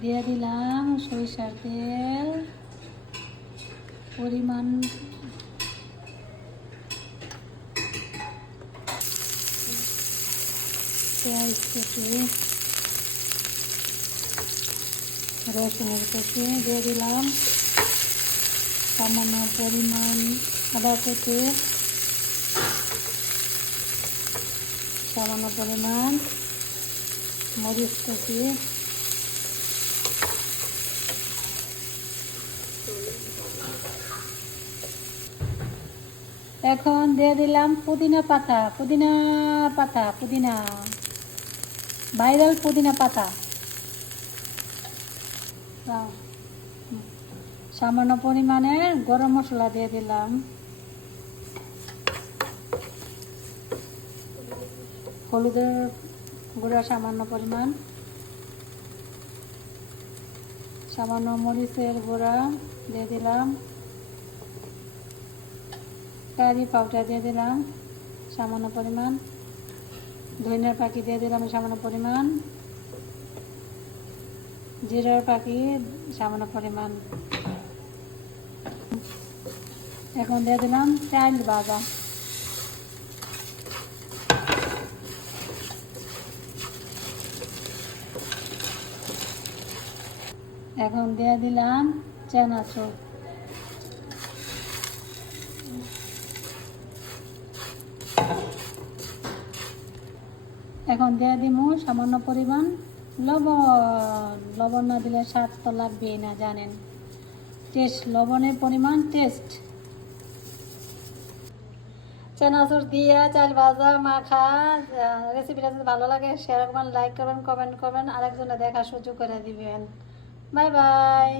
দিয়ে দিলাম সরিষার তেল পরিমাণ পেঁয়াজ কুচি রসুনের কুচি দিয়ে দিলাম সামান্য পরিমাণ আদা কুচি সামান্য পরিমাণ মরিচ কুচি এখন দিয়ে দিলাম পুদিনা ভাইরাল পুদিনা পাতা সামান্য পরিমাণে গরম মশলা দিয়ে দিলাম হলুদের গুঁড়া সামান্য পরিমাণ সামান্য মরিচের গুঁড়া দিয়ে দিলাম কারি পাউডার দিয়ে দিলাম সামান্য পরিমাণ ধনিয়ার পাখি দিয়ে দিলাম সামান্য পরিমাণ জিরার পাখি সামান্য পরিমাণ এখন দিয়ে দিলাম চাল ভাজা এখন দিয়ে দিলাম চানাচুর এখন দিয়ে দিব সামান্য পরিমাণ লবণ না দিলে স্বাদ তো লাগবেই না জানেন টেস্ট লবণের পরিমাণ টেস্ট চানাচুর দিয়ে চাল ভাজা মাখা রেসিপিটা যদি ভালো লাগে শেয়ার করবেন লাইক করবেন কমেন্ট করবেন আরেকজনে দেখার সুযোগ করে দিবেন বাই বাই।